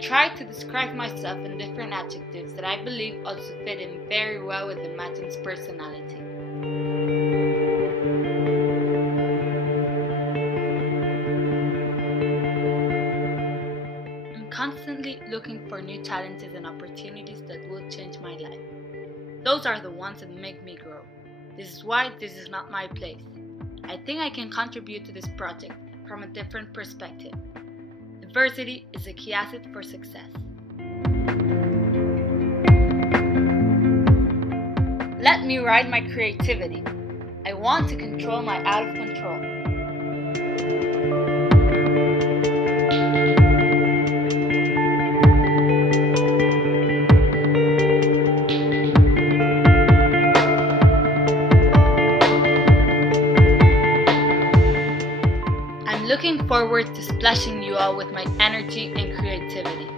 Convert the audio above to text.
tried to describe myself in different adjectives that I believe also fit in very well with Imagine's personality. I'm constantly looking for new challenges and opportunities that will change my life. Those are the ones that make me grow. This is why this is not my place. I think I can contribute to this project from a different perspective. Diversity is a key asset for success. Let me ride my creativity. I want to control my out of control. I'm looking forward to splashing you all with my energy and creativity.